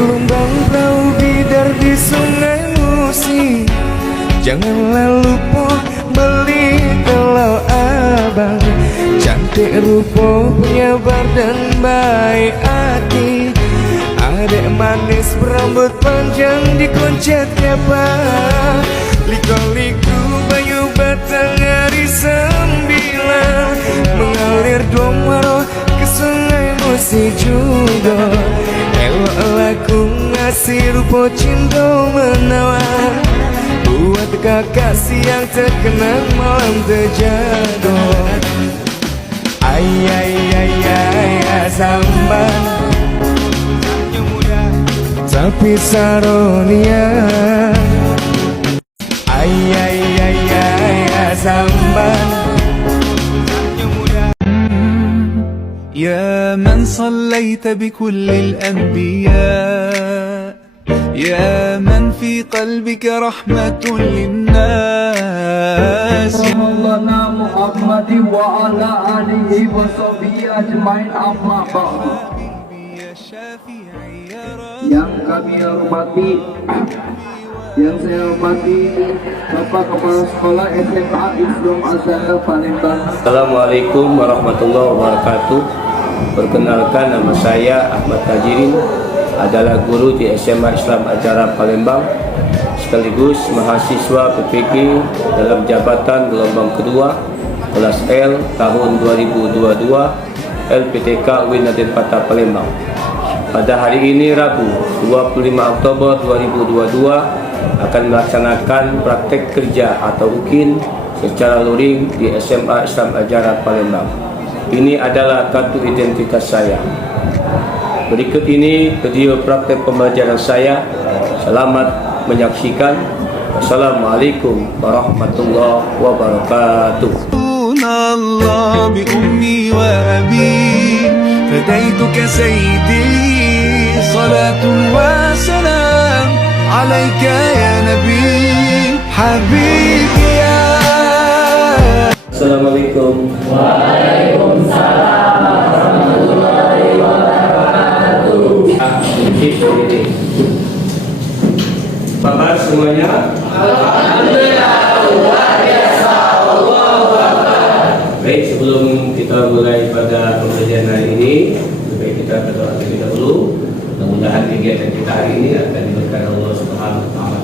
gelombang perahu bidar di sungai Musi. Janganlah lupa beli kalau abang cantik rupa, punya dan baik hati. Adek manis berambut panjang dikoncet siapa. Liku-liku bayu batang hari 9 mengalir domaro ke sungai Musi juga. Elok laku ngasih rupa cinta menawar buat kekasih yang terkenang malam terjaga. Ay ay ay ay samban tapi saronia. Ay ay ay ay samban. يا من صليت بكل الأنبياء، يا من في قلبك رحمة للناس. مولانا محمد وعلى آله وصحبه أجمعين أما بعد. Yang kami hormati, yang saya hormati Bapak Kepala Sekolah SMA Islam Azhar Palembang. Assalamualaikum warahmatullahi wabarakatuh. Perkenalkan, nama saya Ahmad Tajirin, adalah guru di SMA Islam Ajaran Palembang, sekaligus mahasiswa PPG dalam jabatan gelombang kedua kelas L tahun 2022 LPTK UIN Raden Patah Palembang. Pada hari ini Rabu 25 Oktober 2022 akan melaksanakan praktek kerja atau UKIN secara luring di SMA Islam Ajaran Palembang. Ini adalah kartu identitas saya. Berikut ini video praktek pembelajaran saya. Selamat menyaksikan. Wassalamualaikum warahmatullahi wabarakatuh. الله بأمي وأبي فديتك سيدي، صلاة وسلام عليك يا نبي حبيبي يا. Assalamualaikum. Waalaikumsalam warahmatullahi wabarakatuh. Kabar semuanya? Alhamdulillah, luar biasa. Allahu Akbar. Baik, sebelum kita mulai pada pembelajaran hari ini, baik kita berdoa terlebih dahulu. Mudah-mudahan kegiatan kita hari ini akan diberkahi Allah Subhanahu wa taala.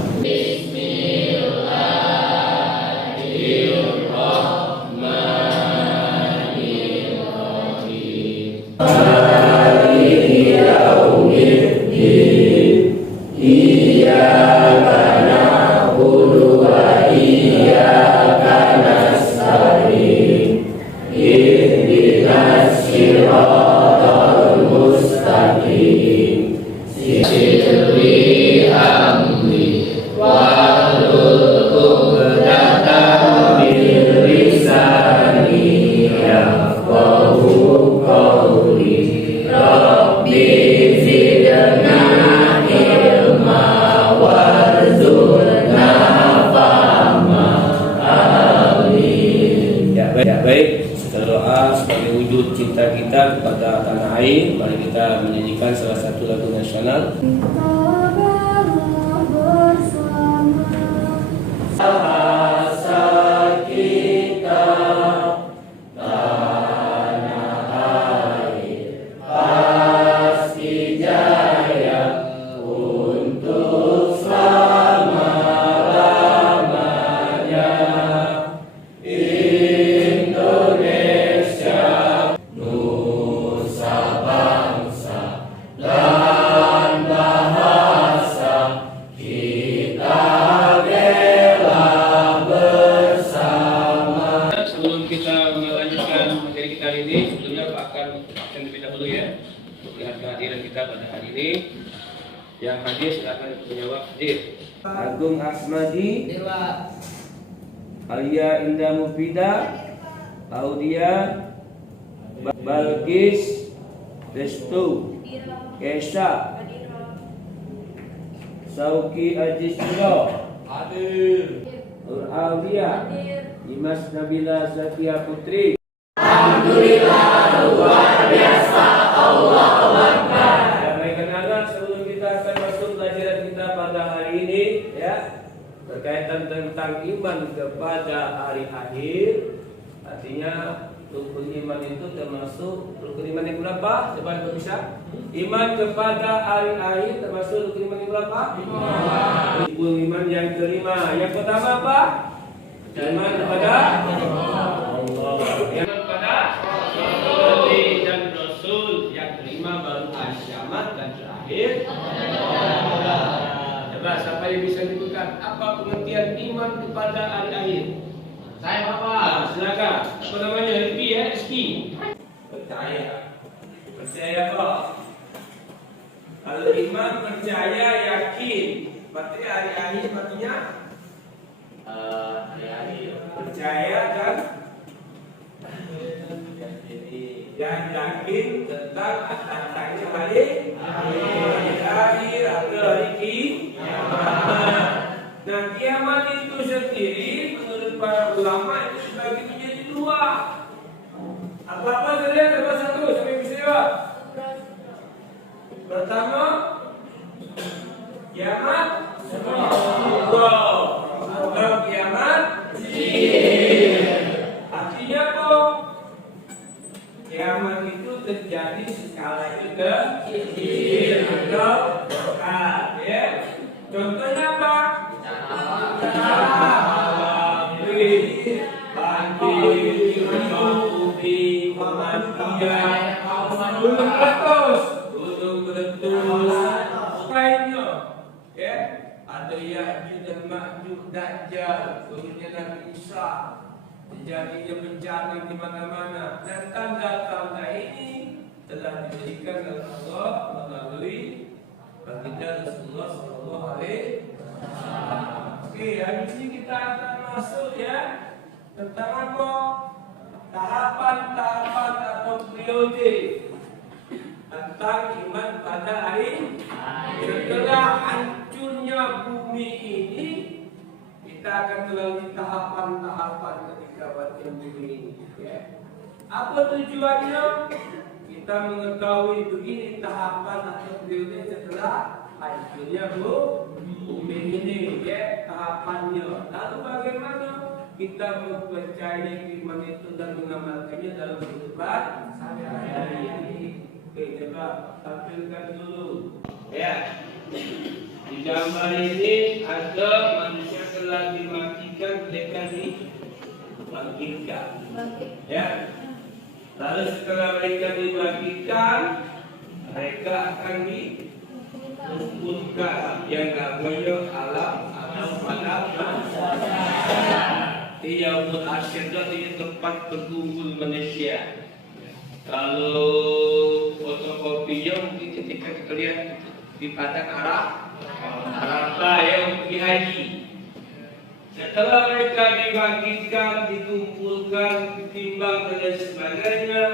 Baik, setelah doa sebagai wujud cinta kita kepada tanah air, mari kita menyanyikan salah satu lagu nasional. Lihat kehadiran kita pada hari ini. Yang hadir silakan menjawab. Hadir Agung Asmadi, Alia Indah Mufida, Audia, Balkis, Restu, Kesha, Sauki Ajisiro, hadir. Nur Aulia, Dimas Nabila Zakia Putri. Alhamdulillah, luar biasa. Allahu Akbar. Damai kenalan sebelum kita kita akan masuk pelajaran kita pada hari ini, ya, berkaitan tentang iman kepada hari akhir. Artinya rukun iman itu termasuk rukun iman yang berapa? Coba Ibu bisa. Iman kepada hari akhir termasuk rukun iman yang berapa? Rukun iman yang kelima. Yang pertama apa? Iman kepada Allah. Iman kepada Nabi dan Rasul. Yang kelima baru hari kiamat dan terakhir. Coba siapa yang bisa menyebutkan apa pengertian iman kepada hari akhir? Saya Bapak. Silakan. Apa namanya? Rizki ya, Rizki. Percaya. Percaya apa? Kalau iman percaya yakin. Berarti hari akhir artinya hari akhir. Percaya dan yakin tentang datangnya hari akhir atau hari kiamat. Nah, kiamat itu sendiri menurut para ulama itu dibagi menjadi dua. Apa-apa saja ada satu sampai bisa jawab. Pertama, kiamat Allah atau kiamat jin. Artinya apa? Kiamat itu terjadi skalanya kecil atau dekat, ya. Contohnya apa? Gunung meletus, lainnya, ya, ada Ya'juj dan Ma'juj, Dajjal, turunnya Nabi Isa, terjadinya bencana di mana-mana, dan tanda-tanda ini telah diberikan oleh Allah melalui baginda Rasulullah Sallallahu Alaihi Wasallam. Oke, hari ini kita akan masuk, ya, tentang apa? Tahapan-tahapan atau periode tentang iman pada hari setelah hancurnya bumi ini, kita akan melalui tahapan-tahapan ketika hancur bumi ini, ya. Apa tujuannya? Kita mengetahui begini tahapan atau periode setelah hancurnya bumi ini, ya, tahapannya. Lalu bagaimana kita mempercayai iman itu dan mengamalkannya dalam kehidupan sehari-hari? Oke, coba tampilkan dulu, ya. Di gambar ini ada manusia telah dimatikan, mereka dibangkitkan, ya. Lalu setelah mereka dibangkitkan, mereka akan dikumpulkan yang namanya alam atau malam. Di Yaumul Asyir itu tempat berkumpul manusia. Kalau fotokopinya mungkin ketika kita lihat di padang Arafah yang pergi haji. Setelah mereka dibangkitkan, dikumpulkan, ditimbang dan sebagainya,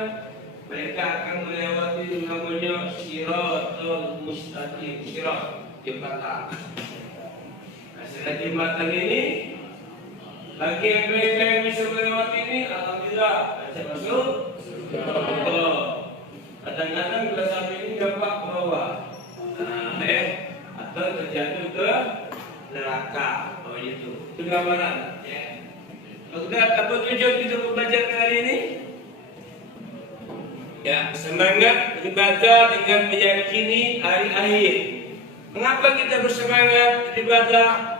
mereka akan melewati namanya Shiratul Mustaqim, Shirat, jembatan. Nah, setelah jembatan ini, bagi mereka yang bisa melewati ini, alhamdulillah, bisa masuk. Kadang-kadang bila sampai ini gampang ke bawah, atau terjatuh ke neraka, itu gambaran, ya. Kemudian apa tujuan kita belajar hari ini? Ya, semangat beribadah dengan meyakini hari akhir. Mengapa kita bersemangat beribadah?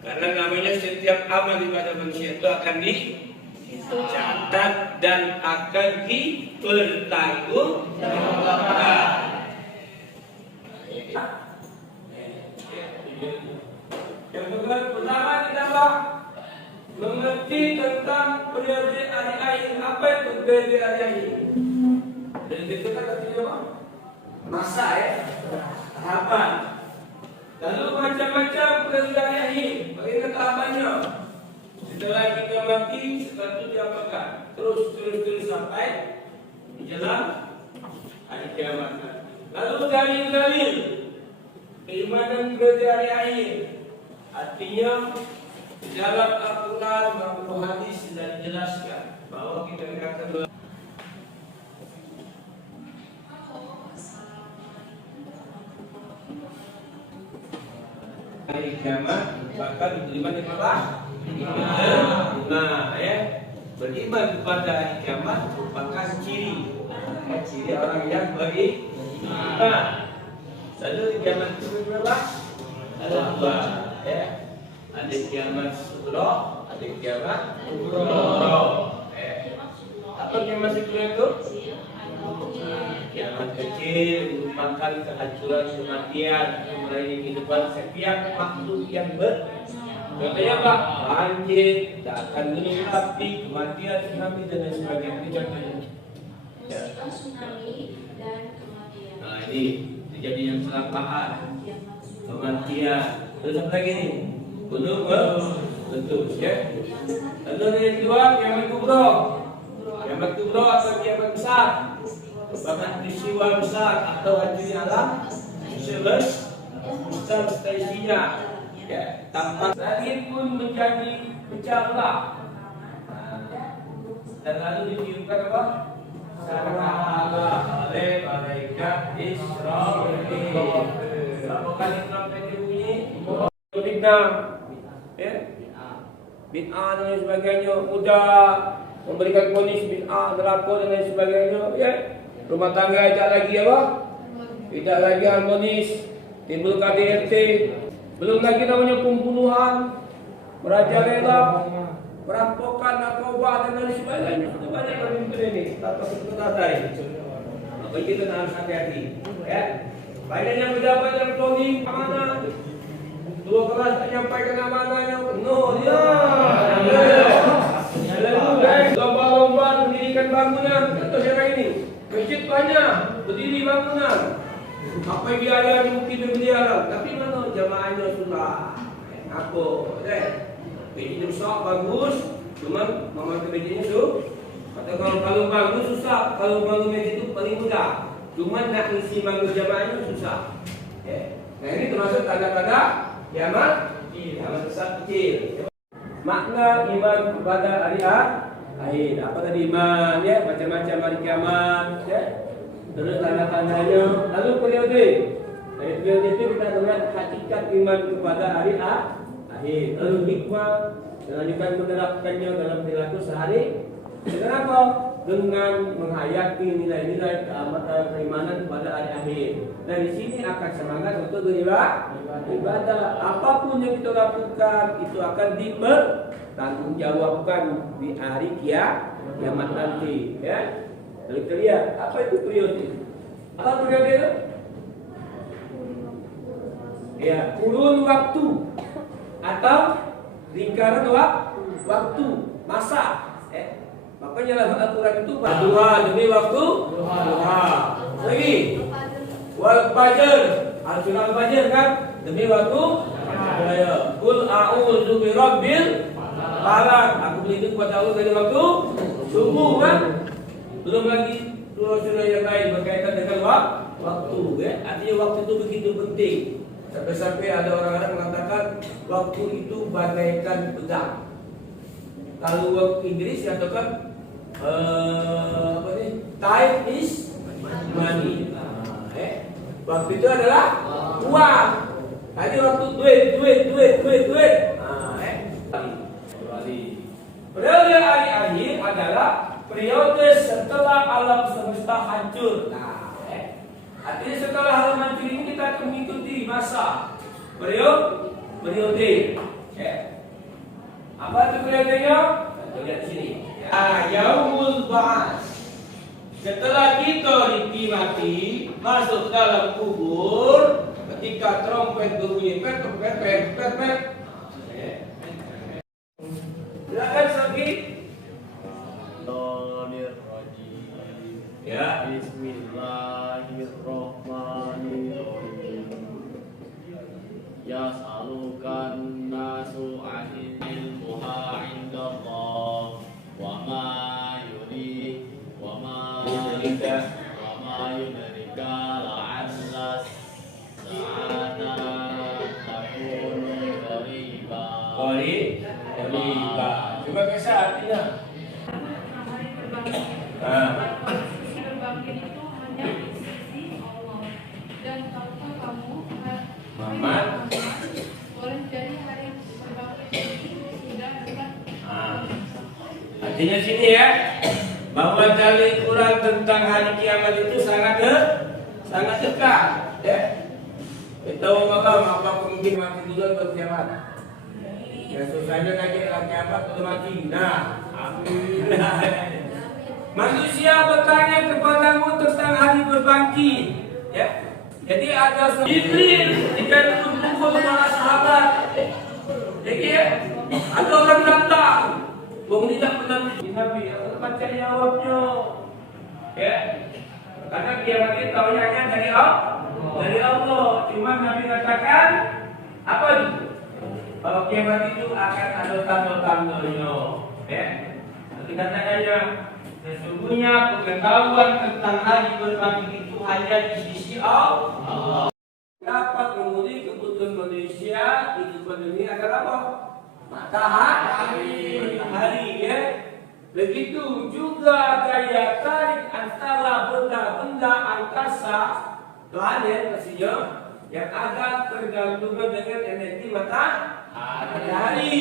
Karena namanya setiap amal ibadah manusia itu akan dicatat dan akan dipertanggungjawabkan. Yang pertama kita mengerti tentang periode hari akhir. Apa itu periode hari akhir? Periode itu kan artinya apa? Masa, ya, tahapan. Lalu macam-macam periode hari akhir. Bagaimana tahapannya? Setelah kita mati, setelah itu diapakan? Terus sampai menjelang hari kiamat. Lalu dalil-dalil keimanan periode hari akhir. Artinya di dalam Al-Quran maupun hadis sudah dijelaskan bahwa kita akan Hari kiamat maka beriman kepada ya. Beriman kepada hari kiamat merupakan ciri orang yang beriman. Lalu kiamat itu berapa? Ada dua, ya. Ada kiamat sughra, ada kiamat kubra. Apa kiamat sughra itu? Kiamat kecil merupakan kehancuran kematian mulai kehidupan setiap makhluk yang Contohnya apa? Banjir, akan gunung api, kematian, tsunami dan lain sebagainya. Ini contohnya. Ya. Tsunami dan kematian. Nah ini kejadian kecelakaan, kematian. Terus apa lagi nih? Gunung meletus, ya. Lalu yang kedua, kiamat kubra. Kiamat kubra atau kiamat besar merupakan peristiwa besar atau hancurnya alam semesta isinya. Ya, tanpa langit pun menjadi pecah belah. Dan lalu ditiupkan apa? Sangkala oleh malaikat Israfil. Berapa kali trompet bunyi? Bid'ah, ya, bid'ah dan lain sebagainya. Mudah memberikan ponis bid'ah, neraka dan lain sebagainya. Ya, rumah tangga tidak lagi apa? Tidak lagi harmonis. Timbul KDRT. Belum lagi namanya pembunuhan, merajalela, perampokan, narkoba dan lain sebagainya. Itu banyak pemimpin ini. Tanpa sebut-sebut maka kita harus hati-hati. Ya, baiknya pejabat yang clothing amanah, dua kelas menyampaikan amanahnya penuh. Ya, lomba-lomba mendirikan bangunan. Contoh sekarang ini, masjid banyak, berdiri bangunan. Apa biaya mungkin berbiara, tapi mana jamaahnya sudah apa? Biji rusak bagus, cuman mama kebijinya tu. Kata kalau bagus susah, kalau bangun masjid itu paling mudah. Cuman nak isi bangun jamaahnya susah. Nah ini termasuk tanda-tanda kiamat besar kecil. Makna iman kepada hari akhir. Apa tadi iman? Ya, macam-macam hari kiamat. Ya. Terus tanda-tandanya, lalu periode itu kita melihat hakikat iman kepada hari akhir. Lalu hikmah melanjutkan menerapkannya dalam perilaku sehari. Dengan apa? Dengan menghayati nilai-nilai keimanan kepada hari akhir. Dan di sini akan semangat untuk beribadah. Apapun yang kita lakukan itu akan dipertanggungjawabkan di hari kiamat nanti. Ya. Lalu kita lihat apa itu periode? Apa periode itu? Ya, kurun waktu atau lingkaran waktu, masa. Makanya dalam Al-Quran itu duha demi waktu duha. Lagi wal fajr, al fajr kan demi waktu raya. Qul a'udzu birabbil falaq. Aku berlindung kepada Allah dari waktu subuh kan. Belum lagi surah-surah yang lain berkaitan dengan waktu, ya. Artinya waktu itu begitu penting. Sampai-sampai ada orang-orang mengatakan waktu itu bagaikan pedang. Kalau waktu Inggris dikatakan apa nih? Time is money. Waktu itu adalah uang. Tadi waktu duit. Periode hari akhir adalah periode setelah alam semesta hancur. Artinya setelah alam hancur ini kita akan mengikuti masa periode. Apa itu periodenya? Kita lihat sini. Yaumul Ba'ats. Setelah kita mati masuk dalam kubur, ketika trompet berbunyi pet. Silakan Saki. Ya, Bismillahirrahmanirrahim. Yas'alukan nasu 'anil ilmuha 'indallah wa ma yudrika la'alla sa'ata takunu qariba. Coba kisah artinya. Berbangkit itu hanya di sisi Allah. Dan tahukah kamu Muhammad Artinya sini ya, bahwa dalil Quran tentang hari kiamat itu sangat dekat. Ya. Kita apa mungkin mati dulu atau kiamat? Ya susahnya lagi dalam kiamat belum mati. Nah, alhamdulillah. Manusia bertanya kepadamu tentang hari berbangkit. Ya. Jadi ada Jibril ketika berkumpul para sahabat. Jadi ya, ada orang datang. Wong tidak pernah Nabi baca jawabnya. Ya. Karena kiamat itu tahunya hanya dari Allah. Cuma Nabi katakan apa itu? Kalau kiamat itu akan ada tanda-tandanya. Ya. Nanti katanya sesungguhnya pengetahuan tentang hari berbangkit itu hanya di sisi Allah. Dapat menguji kebutuhan manusia di dunia agar apa? Matahari, ya. Begitu juga daya tarik antara benda-benda angkasa planet maksudnya yang ada tergantungan dengan energi matahari.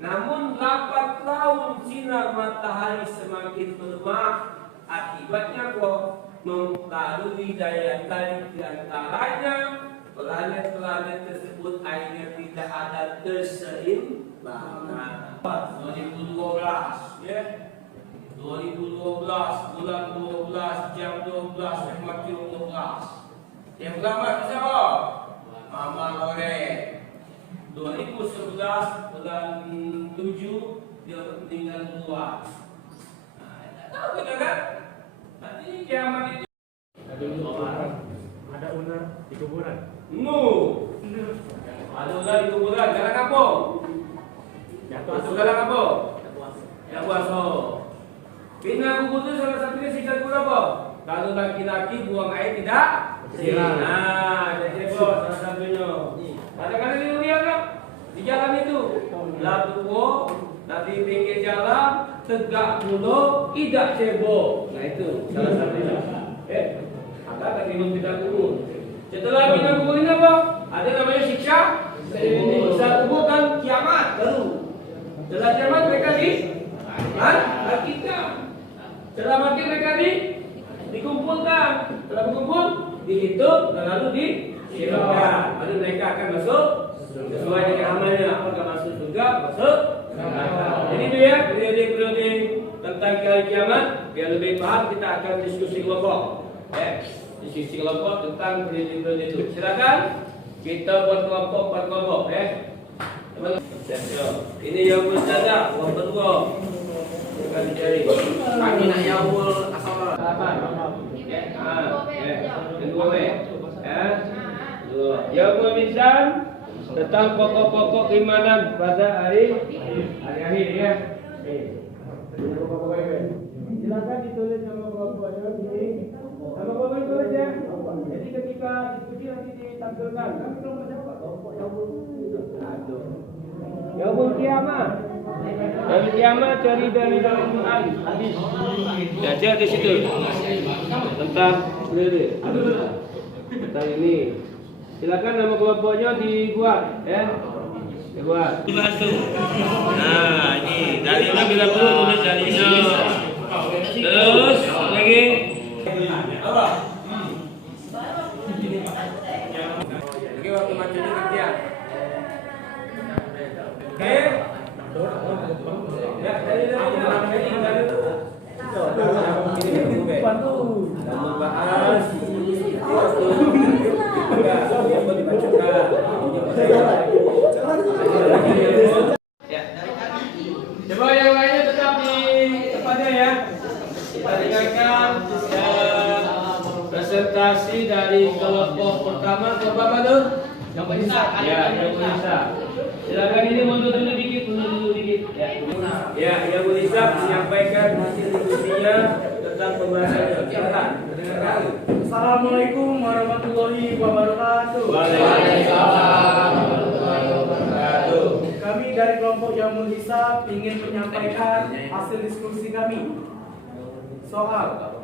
Namun lambat laun sinar matahari semakin melemah, akibatnya kok mempengaruhi daya tarik di antaranya. Planet-planet tersebut akhirnya tidak ada keseimbangan. 2012 ya. 2012 bulan 12 jam 12 waktu 12. Yang pertama siapa? Mama Lore. 2011 bulan 7 dia meninggal duluan. Nah, tahu kita kan? Nanti kiamat itu Ada ular di kuburan. Ada ular di kuburan, jalan kampung. Masuk dalam kampung. Ya puasa. Pindah kubur itu salah satunya sikat kubur apa? Kalau laki-laki buang air tidak silang. Nah, jadi bos salah satunya. Kadang-kadang di dunia kan, di jalan itu, lalu nanti pinggir jalan, tegak mulu, tidak cebok. Nah itu salah satunya. Ada minum pindah kubur. Setelah pindah kubur ini apa? Ada namanya siksa kubur. Setelah kubur kan kiamat baru. Setelah kiamat mereka kita. Setelah mati mereka dikumpulkan. Setelah berkumpul dihitung dan lalu disiramkan. Lalu mereka akan masuk sesuai dengan amalnya. Apakah masuk surga, masuk neraka. Jadi itu ya periode-periode tentang hari kiamat. Biar lebih paham kita akan diskusi kelompok. Diskusi kelompok tentang periode-periode itu. Silakan kita buat kelompok per kelompok. Ini yang bercanda, kelompok kedua. Bukan dicari. Kami nak yaul asal apa? Kedua yang berbincang tentang pokok-pokok keimanan pada hari akhir ya. Silakan ditulis nama kelompoknya ini. Nama kelompok ditulis ya. Jadi ketika diskusi nanti ditampilkan. Kami kelompok siapa? Kelompok Yaumul Kiamat. Dari kiamat cari dari dalam Quran hadis. Baca di situ tentang tentang ini. Silakan nama kelompoknya dibuat ya. Dibuat. Nah, ini dari bila tulis dari ini. Terus lagi. Apa? Lagi waktu macamnya kerja. Oke. Ya, dari bahas coba yang lainnya tetap di tempatnya ya. Kita dengarkan presentasi dari kelompok pertama. Kelompok apa tuh? Yang bisa. Ya, yang bisa. Silakan ini mundur dulu dikit. Ya, yang bisa menyampaikan hasil diskusinya tentang pembahasannya. Silakan. Assalamualaikum warahmatullahi wabarakatuh. Waalaikumsalam warahmatullahi wabarakatuh. Kami dari kelompok Jamul Hisab ingin menyampaikan hasil diskusi kami. Soal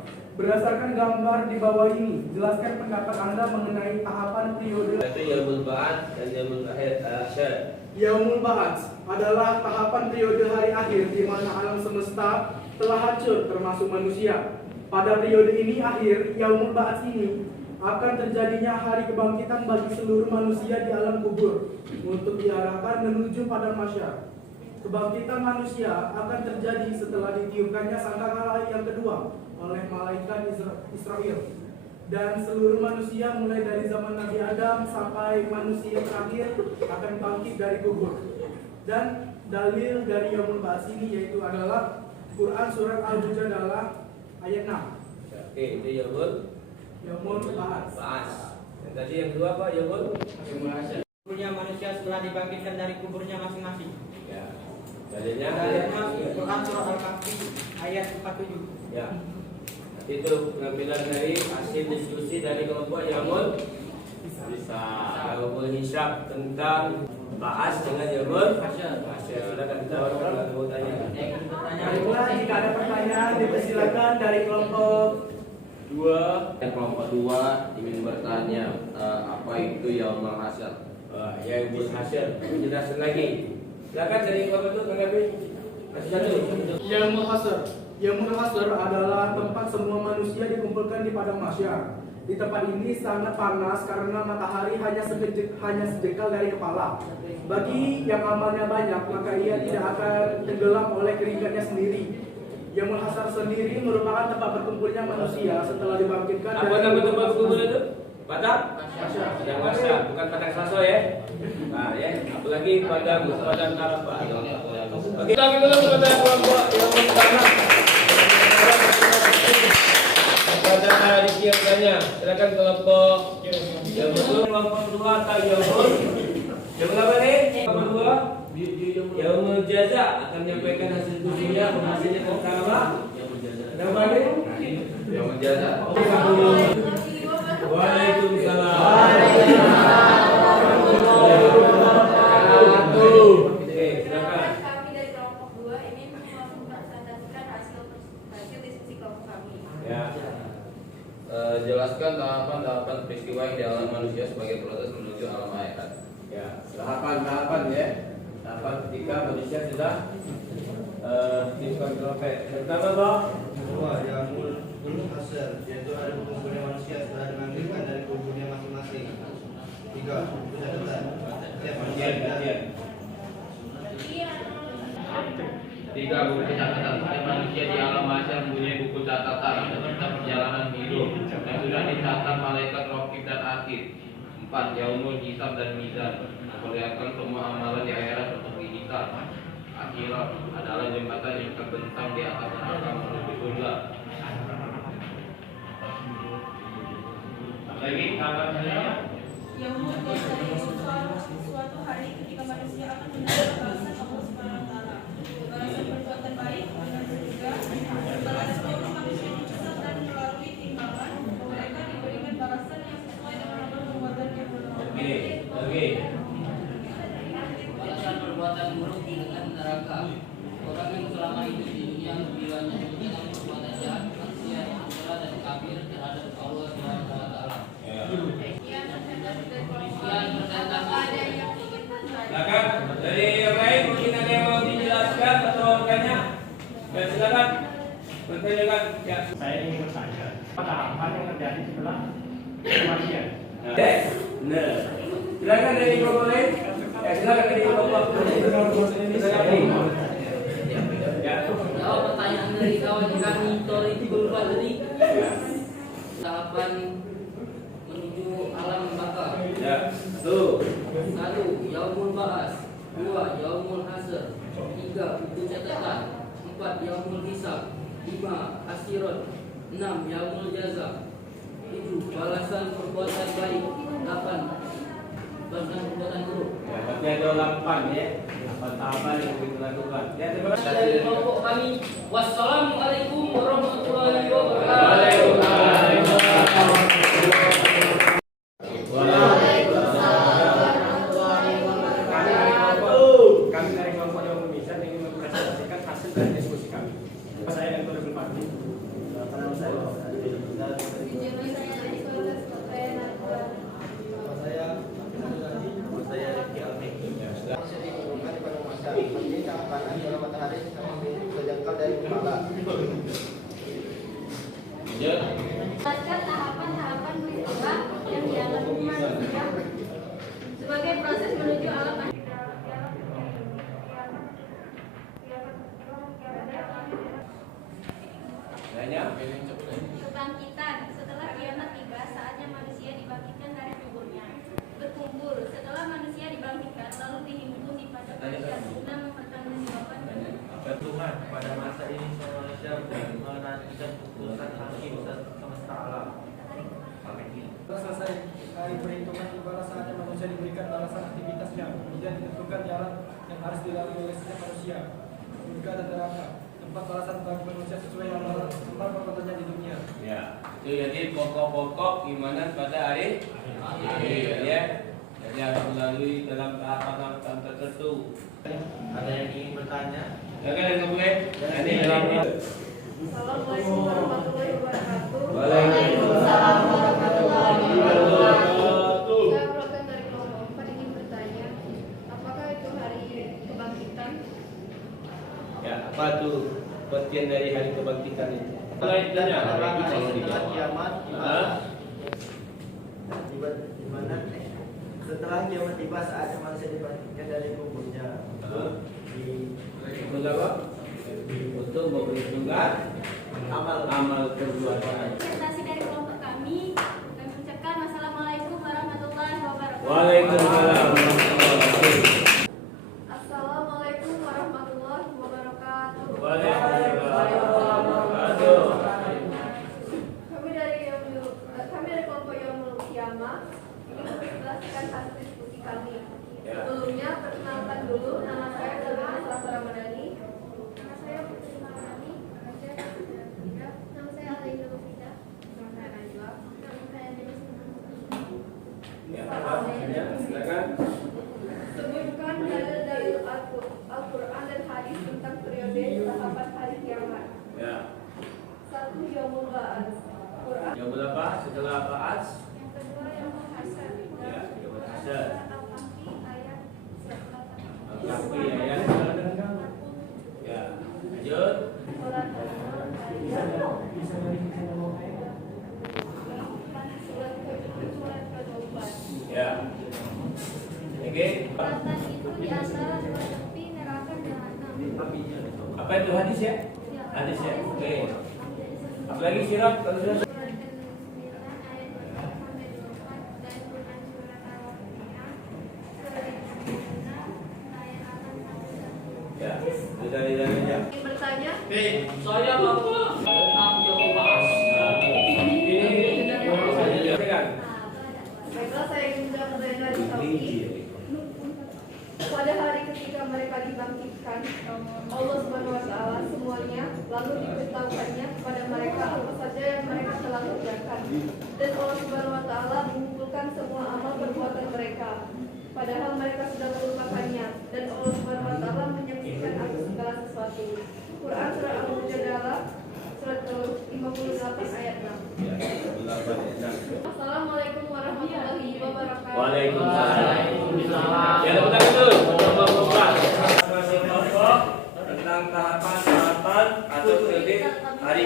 Berdasarkan gambar di bawah ini, jelaskan pendapat Anda mengenai tahapan periode. Itu Yaumul Ba'ats dan Yaumul Akhir. Yaumul Ba'ats adalah tahapan periode hari akhir di mana alam semesta telah hancur termasuk manusia. Pada periode ini akhir, Yaumul Ba'ats ini akan terjadinya hari kebangkitan bagi seluruh manusia di alam kubur untuk diarahkan menuju padang mahsyar. Kebangkitan manusia akan terjadi setelah ditiupkannya sangkakala yang kedua oleh malaikat Israel, dan seluruh manusia mulai dari zaman Nabi Adam sampai manusia terakhir akan bangkit dari kubur. Dan dalil dari Yaumul Ba'ats ini yaitu adalah Quran surat Al-Mujadalah ayat 6. Oke, itu Yaumul Ba'ats. Yang tadi yang kedua apa? Yaumul Akhir. Kuburnya manusia setelah dibangkitkan dari kuburnya masing-masing. Ya. Dalilnya Quran surah Al-Kahfi ayat 47. Ya. Nanti itu pengambilan dari hasil diskusi dari kelompok Yaumul Hisab tentang Ba'ats dengan Yaumul Akhir. Silakan ditawarkan kalau tanya. Baiklah, jika ada pertanyaan dipersilakan dari kelompok 2. Kelompok 2 ingin bertanya apa itu Yaumul Hasyr? Yaumul Hasyr. Jelaskan lagi. Silakan dari kelompok itu mengambil satu. Yaumul Hasyr. Yaumul Hasyr adalah tempat semua manusia dikumpulkan di padang mahsyar. Di tempat ini sangat panas karena matahari hanya sejengkal dari kepala. Bagi yang amalnya banyak, maka ia tidak akan tenggelam oleh keringatnya sendiri. Yaumul Hasyr sendiri merupakan tempat berkumpulnya manusia setelah dibangkitkan. Apa nama tempat berkumpul itu? Padang Padang Mahsyar, bukan Padang Saso ya. Nah ya, apalagi Padang Arafah. Oke, kita dulu kepada kelompok yang pertama. Kepada Rizky yang tanya, silakan kelompok yang betul, kelompok kedua atau yang apa nih? Kelompok kedua Yaumul Jaza akan menyampaikan hasil diskusinya, hasilnya tentang apa? Nama nih? Yaumul Jaza. Waalaikumsalam. Oke, silakan. Kami dari kelompok 2 ingin mempresentasikan hasil diskusi kelompok kami. Ya. Jelaskan tahapan-tahapan peristiwa yang dialami manusia sebagai proses menuju alam akhirat. Ya, tahapan-tahapan ya. Tahapan ketika manusia sudah dikontrol. Pertama, Bang. Kedua, Yaumul Hasyr, yaitu hari berkumpulnya manusia setelah dibangkitkan dari kuburnya masing-masing. 3. Buku catatan. Setiap manusia Gantian. 3. Buku catatan. Setiap manusia di alam mahsyar mempunyai buku catatan tentang perjalanan hidup yang sudah dicatat malaikat Raqib dan Atid. 4. Yaumul Hisab dan Mizan, memperlihatkan semua amalan di akhirat untuk dihisab. Akhirat adalah jembatan yang terbentang di atas neraka menuju surga. Lagi tahapannya. Yaumul Jaza itu suatu hari ketika manusia akan menerima balasan Allah Subhanahu wa taala. Balasan perbuatan baik dengan surga. Setelah seluruh manusia dihisab dan melalui timbangan, mereka diberikan balasan yang sesuai dengan amal perbuatannya. Oke. Balasan perbuatan buruk dengan neraka. Orang yang selama hidup di dunia menilainya dengan perbuatan jahat, maksiat, mencela dan kafir terhadap Allah Subhanahu wa taala. Silakan dari yang lain mungkin ada yang mau dijelaskan atau tanya. Ya silakan. Bertanyakan. Ya. Saya ingin bertanya, apa tahapan yang terjadi setelah kematian? Nah, silakan dari kelompok lain. Ya silakan dari kelompok. Ya. Jawab pertanyaan dari kawan kami Thoriqul Fadli. Tahapan menuju alam baka. Ya. Tuh. 1. Yaumul Ba'ats. 2. Yaumul Hasyr. 3. Buku catatan. 4. Yaumul Hisab. 5. Asyirat. 6. Yaumul Jaza. 7. Balasan perbuatan baik. 8. Balasan perbuatan buruk. Ya, tapi ada 8 ya. 8 tahapan yang kita lakukan. Ya, terima kasih. Dari kelompok kami. Wassalamualaikum warahmatullahi wabarakatuh. Waalaikumsalam. Kami dari kelompok yang bisa ingin mempresentasikan hasil dari diskusi kami. Saya dan Thoriqul Fadli. Nama saya panas sinar matahari sama terjangkau dari kepala. Jelaskan tahapan-tahapan peristiwa yang dialami manusia sebagai proses menuju alam kebangkitan. Setelah kiamat tiba, saatnya manusia dibangkitkan dari kuburnya. Berkubur. Setelah manusia dibangkitkan, lalu dihimpun di padang manusia guna mempertanggungjawabkan Tuhan, pada masa ini semua manusia menantikan putusan hakim semesta alam. Selesai hari perhitungan ibadah, saatnya manusia diberikan balasan aktivitasnya. Kemudian ditentukan jalan yang harus dilalui oleh setiap manusia, surga dan neraka. Tempat balasan bagi manusia sesuai amalan perbuatannya di dunia. Ya, itu jadi pokok-pokok imanan pada hari akhir ya. Jadi harus melalui dalam tahapan tertentu. Ada yang ingin bertanya? Jangan yang boleh. Ini dalam Assalamualaikum warahmatullahi wabarakatuh. Waalaikumsalam warahmatullahi wabarakatuh. Saya Proten dari kelompok 4 ingin bertanya, apakah itu hari kebangkitan? Ya, apa tuh pengertian dari hari kebangkitan itu? Kalau ditanya, Setelah kiamat setelah kiamat tiba, saatnya manusia dibangkitkan dari kuburnya. Berapa? Untuk memperhitungkan amal perbuatan. Presentasi dari kelompok kami mengucapkan wassalamualaikum warahmatullahi wabarakatuh. Waalaikumsalam. Assalamualaikum warahmatullahi wabarakatuh. Kami dari kelompok Yaumul Qiyamah ingin menjelaskan hasil diskusi kami. Sebelumnya perkenalkan dulu, nama saya Sabina Salsa Ramadhani. Nama saya Putri Maharani. Nama saya Alaina Lufida. Nama saya Najwa. Nama saya Denis. Silakan. Sebutkan dalil-dalil Al-Quran dan hadis tentang periode tahapan hari kiamat. Ya. 1. Yaumul Ba'ats. Quran. Yaumul apa? Setelah Ba'ats. Yang kedua Yaumul Hasyr. Ya, Yaumul Hasyr. Al-Kahfi ayat 1. Al-Kahfi ayat 40. Ya. Lanjut. Surat An-Nur ayat 8. Surat ke-24. Ya. Oke. Selatan itu di antara dua tepi neraka jahanam. Apa itu hadis ya? Hadis ya. Oke. Apalagi sirat kalau sudah. Surat ke-9 ayat 2-4 dan Quran surat Al-Waqiah surat 96 ayat 8-1. Ya. Sudah dalilnya. Ingin bertanya? Saya Bapak tentang Yaumul Ba'ats. Baiklah, saya ingin bertanya dari tauhid. Pada hari ketika mereka dibangkitkan, Allah Subhanahu wa Ta'ala semuanya lalu diberitahukannya kepada mereka apa saja yang mereka telah kerjakan, dan Allah Subhanahu wa Ta'ala mengumpulkan semua amal perbuatan mereka, padahal mereka sudah melupakannya, dan Allah Subhanahu wa Ta'ala menyaksikan atas segala sesuatu. Quran surah Al-Mujadalah surat 58 ayat 6. Ya. 58 ayat 6. Assalamualaikum warahmatullahi wabarakatuh. Waalaikumsalam. Ya, betul betul. Masih pokok tentang tahapan atau periode hari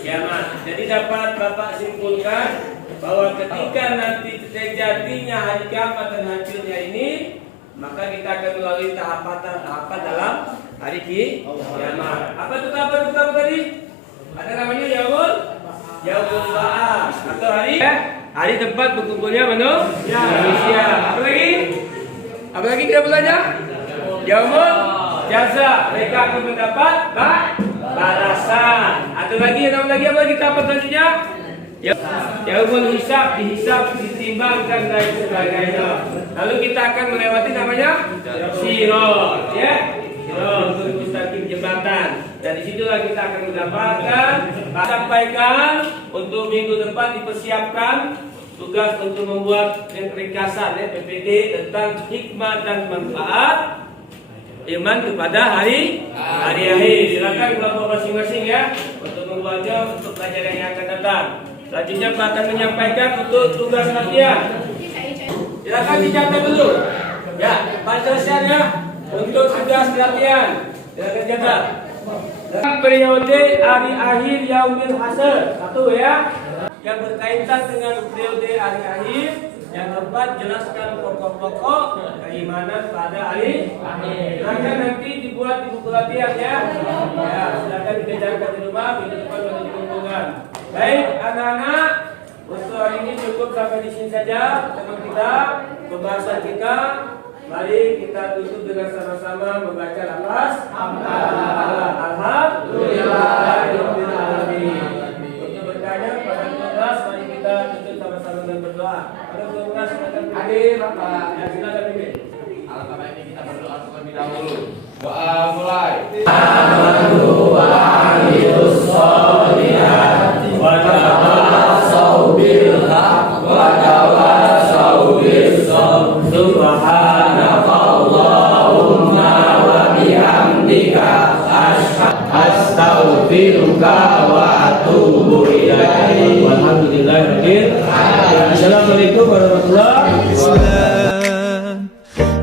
kiamat. Jadi dapat Bapak simpulkan bahwa ketika nanti terjadinya hari kiamat dan hancurnya ini, maka kita akan melalui tahapan dalam hari kiamat. Apa itu tahapan tadi? Ada namanya Yaumul Ba'ats atau hari tempat berkumpulnya manusia. Apa lagi kita belajar? Yaumul Jaza, mereka akan mendapat balasan. Atau lagi apa lagi tahapan selanjutnya? Yaumul Hisab, dihisab, ditimbangkan dan sebagainya. Lalu kita akan melewati namanya Sirat, ya. Untuk mustaqim jembatan. Dan disitulah kita akan mendapatkan sampaikan untuk minggu depan dipersiapkan tugas untuk membuat ringkasan PPT tentang hikmah dan manfaat iman kepada hari akhir. Silakan kelompok masing-masing ya untuk membuatnya untuk pelajaran yang akan datang. Selanjutnya Pak akan menyampaikan untuk tugas latihan. Silakan dicatat dulu. Ya, Pak selesai ya. Untuk tugas latihan, silakan catat. Dalam periode hari akhir Yaumul Hasr, satu ya, yang berkaitan dengan periode hari akhir. Yang keempat, jelaskan pokok-pokok keimanan pada hari akhir. Akan nanti dibuat di buku latihan ya. Ya, silakan dikerjakan di rumah, minggu depan untuk kunjungan. Baik, anak-anak, untuk hari ini cukup sampai di sini saja teman kita, pembahasan kita. Mari kita tutup dengan sama-sama membaca lafaz Alhamdulillahirobbilalamin. Untuk bertanya pada kelas, mari kita tutup sama-sama dengan berdoa. Pada kelas silakan hadir, Bapak. Ya, silakan ini. Alangkah baiknya kita berdoa terlebih dahulu. Doa mulai. Amanu wa amilus solihati wa tawassaw bil haqq wa tawassaw bis sabr. Subhanakallahumma wa bihamdika astaghfiruka wa atubu ilaik. Walhamdulillahirabbil alamin. Assalamualaikum warahmatullahi wabarakatuh.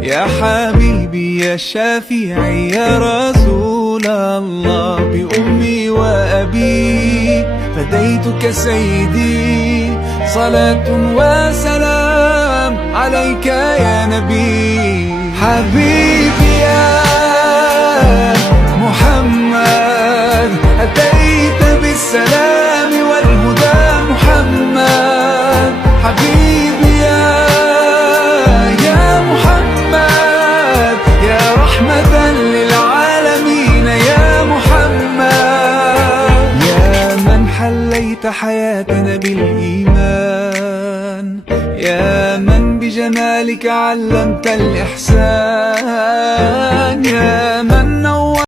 يا حبيبي يا شافعي يا رسول الله بأمي وأبي فديتك سيدي صلاة وسلام عليك يا نبي حبيبي يا محمد أتيت بالسلام والهدى محمد حبيبي يا محمد يا رحمة للعالمين يا محمد يا من حليت حياتنا بالإيمان يا من بجمالك علمت الإحسان يا من